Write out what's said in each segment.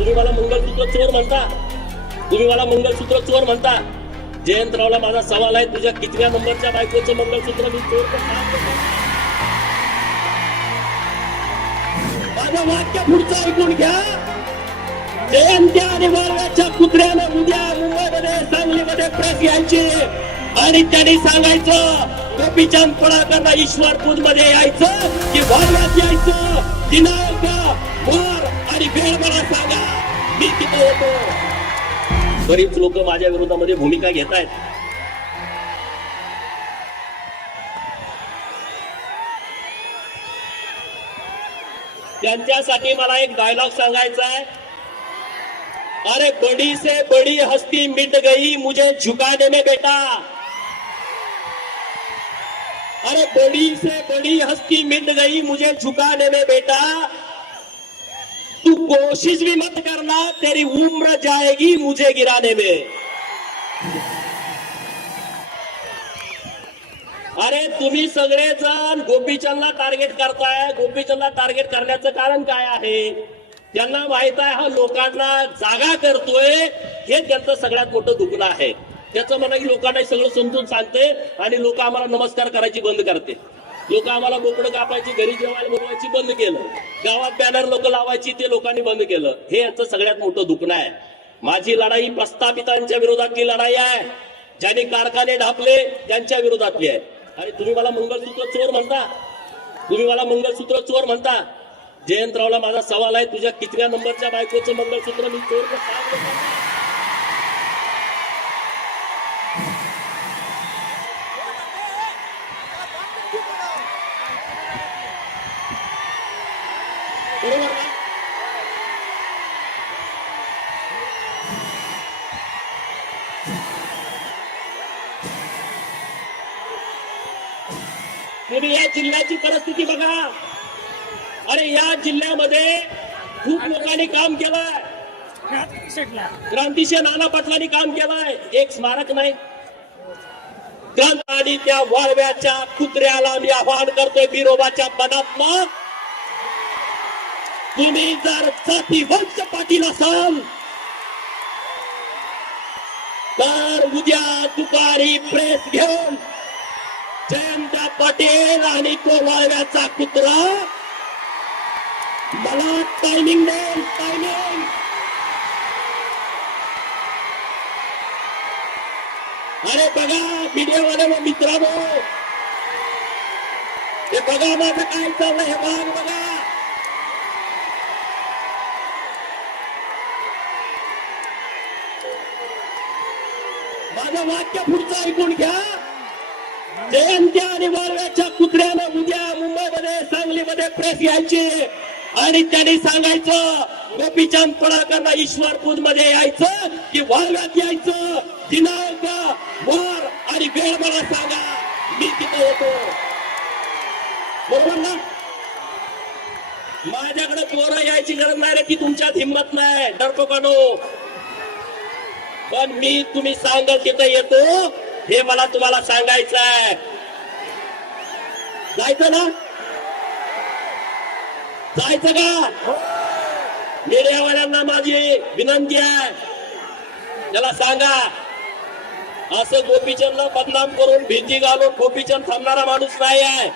तुम्ही मला मंगलसूत्र चोर म्हणता. तुम्ही मला मंगलसूत्र चोर म्हणता. जयंतरावला माझा सवाल आहे तुझ्या कितव्या नंबरच्या बायकोचं मंगलसूत्र मी चोर माझं वाक्य पुढचं ऐकून घ्या. जयंत्या आणि वाळव्याच्या कुत्र्यानं उद्या मुंबईमध्ये सांगलीमध्ये प्रेस घ्यायची आणि त्यांनी सांगायचं गोपीचंद पडाकरला ईश्वरपूरमध्ये यायचं की वाळव्यात यायचं. दिनांक वर आणि मला सांगा. मी तिथे बरीच लोक माझ्या विरोधामध्ये भूमिका घेत आहेत त्यांच्यासाठी मला एक डायलॉग सांगायचा आहे. अरे बड़ी से बड़ी हस्ती मिट गई मुझे झुकाने में बेटा. अरे बड़ी से बड़ी हस्ती मिट गई मुझे झुकाने में बेटा. कोशिश भी मत करना तेरी उम्र जाएगी मुझे गिराने में। अरे तुम्ही सगळेजण गोपीचंदला टार्गेट करताय. गोपीचंदला टार्गेट करण्याचं कारण काय आहे? त्यांना माहीत आहे हा लोकांना जागा करतोय. हे त्यांचं सगळ्यात मोठं दुखणं आहे. त्याचं म्हणा की लोकांना सगळं समजून सांगते आणि लोक आम्हाला नमस्कार करायची बंद करते. लोक आम्हाला बोकडं कापायची घरी जेवायला बोलवायची बंद केलं. गावात बॅनर लोक लावायची ते लोकांनी बंद केलं. हे याचं सगळ्यात मोठं दुखणं आहे. माझी लढाई प्रस्थापितांच्या विरोधातली लढाई आहे. ज्यांनी कारखाने ढापले त्यांच्या विरोधातली आहे. आणि तुम्ही मला मंगलसूत्र चोर म्हणता. तुम्ही मला मंगलसूत्र चोर म्हणता. जयंतरावला माझा सवाल आहे तुझ्या कितव्या नंबरच्या बायकोचं मंगलसूत्र मी चोर बरोबर ना तुम्ही या जिल्ह्याची परिस्थिती बघा. अरे या जिल्ह्यामध्ये खूप लोकांनी काम केलंय. क्रांतिशय नाना पाटलांनी काम केलंय. एक स्मारक नाही. क्रांत आणि त्या वाळव्याच्या कुत्र्याला मी आवाहन करतोय बिरोबाच्या मनात तुम्ही जर जातीवंत पाटील असाल. तर उद्या दुपारी प्रेस घेऊन जयंत पाटील आणि कोवाळव्याचा कुत्रा. मला टायमिंग देईल टायमिंग अरे बघा मीडियावाले व मित्रांनो. हे बघा माझं काय चाललंय हे भाग बघा. माझं वाक्य पुढचं ऐकून घ्या. जयंत्या आणि वाळव्याच्या कुत्र्यानं उद्या मुंबईमध्ये सांगलीमध्ये प्रेस घ्यायची आणि त्यांनी सांगायचं गोपीचंद पडाकरला ईश्वरपूरमध्ये यायचं की वाळव्यात यायचं. दिनांक वर आणि वेळ मला सांगा. मी तिथे येतो बरोबर ना? माझ्याकडे पोरं यायची गरज नाही रे की तुमच्यात हिंमत नाही. डरपोकानो पण मी तुम्ही सांगाल तिथं येतो हे मला तुम्हाला सांगायचं आहे. जायचं ना? जायचं का? मीडियावाल्यांना माझी विनंती आहे. त्याला सांगा असं गोपीचंदला बदनाम करून भीती घालून गोपीचंद थांबणारा माणूस नाही आहे.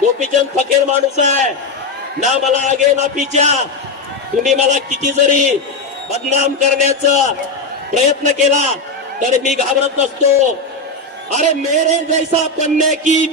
गोपीचंद फकीर माणूस आहे. ना मला आगे ना पिच्या तुम्ही मला किती जरी बदनाम करण्याचा प्रयत्न केला तर मी घाबरत नसतो. अरे मेरे जैसा पन्ने की